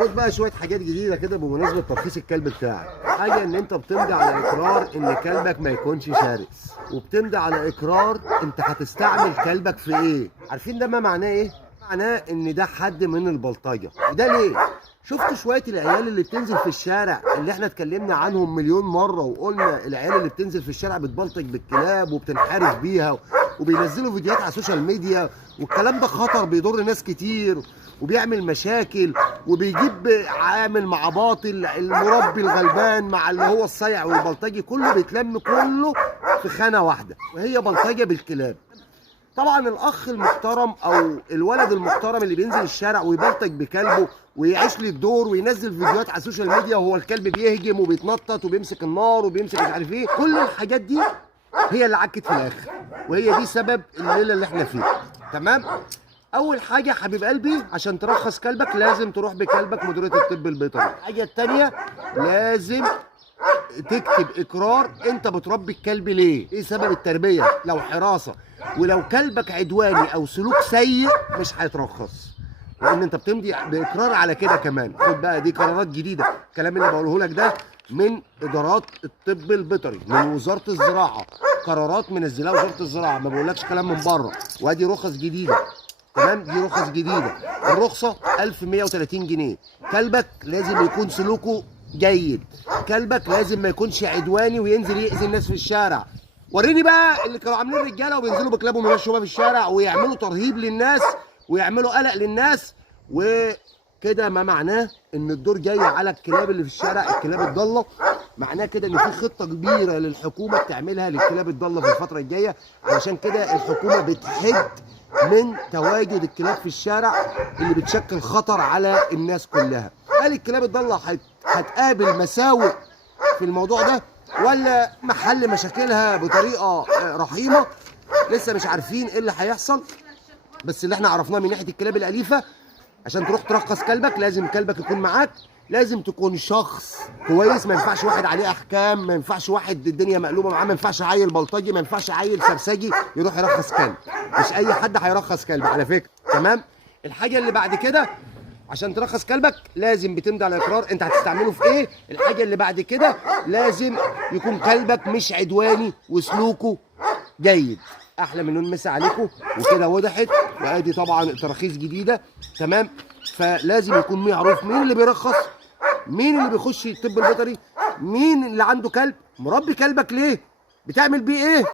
خد بقى شويه حاجات جديده كده بمناسبه ترخيص الكلب بتاعك. حاجه ان انت بتمضي على اقرار ان كلبك ما يكونش شرس، وبتمضي على اقرار انت هتستعمل كلبك في ايه. عارفين ده ما معناه ايه؟ معناه ان ده حد من البلطجه. وده ليه؟ شفت شويه العيال اللي بتنزل في الشارع اللي احنا اتكلمنا عنهم مليون مره، وقلنا العيال اللي بتنزل في الشارع بتبلطج بالكلاب وبتنحرف بيها، وبينزلوا فيديوهات على السوشيال ميديا، والكلام ده خطر بيضر ناس كتير وبيعمل مشاكل، وبيجيب عامل مع باطل، المربي الغلبان مع اللي هو الصيع والبلطجي، كله بيتلم كله في خانه واحده، وهي بلطجه بالكلاب. طبعا الاخ المحترم او الولد المحترم اللي بينزل الشارع ويبلطج بكلبه ويعيش لي الدور وينزل فيديوهات على السوشيال ميديا وهو الكلب بيهجم وبيتنطط وبيمسك النار وبيمسك مش عارف ايه، كل الحاجات دي هي اللي عكت في الاخر، وهي دي سبب الليله اللي احنا فيها. تمام؟ اول حاجه حبيب قلبي، عشان ترخص كلبك لازم تروح بكلبك مديريه الطب البيطري. الحاجه الثانيه لازم تكتب اقرار انت بتربي الكلب ليه، ايه سبب التربيه، لو حراسه. ولو كلبك عدواني او سلوك سيء مش هيترخص، لان انت بتمضي باقرار على كده كمان. خد بقى دي قرارات جديده، الكلام اللي بقوله لك ده من ادارات الطب البيطري من وزاره الزراعه، قرارات منزلها وزاره الزراعه، ما بقولكش كلام من بره. وادي رخص جديده. تمام؟ دي رخص جديده، الرخصه 1130 جنيه. كلبك لازم يكون سلوكه جيد، كلبك لازم ما يكونش عدواني وينزل يأذي الناس في الشارع. وريني بقى اللي كانوا عاملين رجاله وبينزلوا بكلابهم يمشوا بقى في الشارع ويعملوا ترهيب للناس ويعملوا قلق للناس، وكده ما معناه ان الدور جاي على الكلاب اللي في الشارع، الكلاب الضاله. معناه كده ان في خطه كبيره للحكومه بتعملها للكلاب الضاله في الفتره الجايه، علشان كده الحكومه بتحد من تواجد الكلاب في الشارع اللي بتشكل خطر على الناس كلها. هل الكلاب الضاله هتقابل مساوئ في الموضوع ده، ولا محل مشاكلها بطريقه رحيمه؟ لسه مش عارفين ايه اللي هيحصل، بس اللي احنا عرفناه من ناحيه الكلاب الاليفه، عشان تروح ترخص كلبك لازم كلبك يكون معاك، لازم تكون شخص كويس، ما ينفعش واحد عليه احكام، ما ينفعش واحد الدنيا مقلوبه معاه، ما ينفعش عيل بلطجي، ما ينفعش عيل سرسجي يروح يرخص كلب. مش اي حد هيرخص كلب على فكره. تمام؟ الحاجه اللي بعد كده، عشان ترخص كلبك لازم بتمضي على اقرار انت هتستعمله في ايه. الحاجه اللي بعد كده لازم يكون كلبك مش عدواني وسلوكه جيد. احلى مليون مسا عليكم، وكده وضحت. وادي طبعا تراخيص جديده. تمام؟ فلازم يكون معروف مين اللي بيرخص، مين اللي بيخش الطب البيطري، مين اللي عنده كلب، مربي كلبك ليه، بتعمل بيه ايه.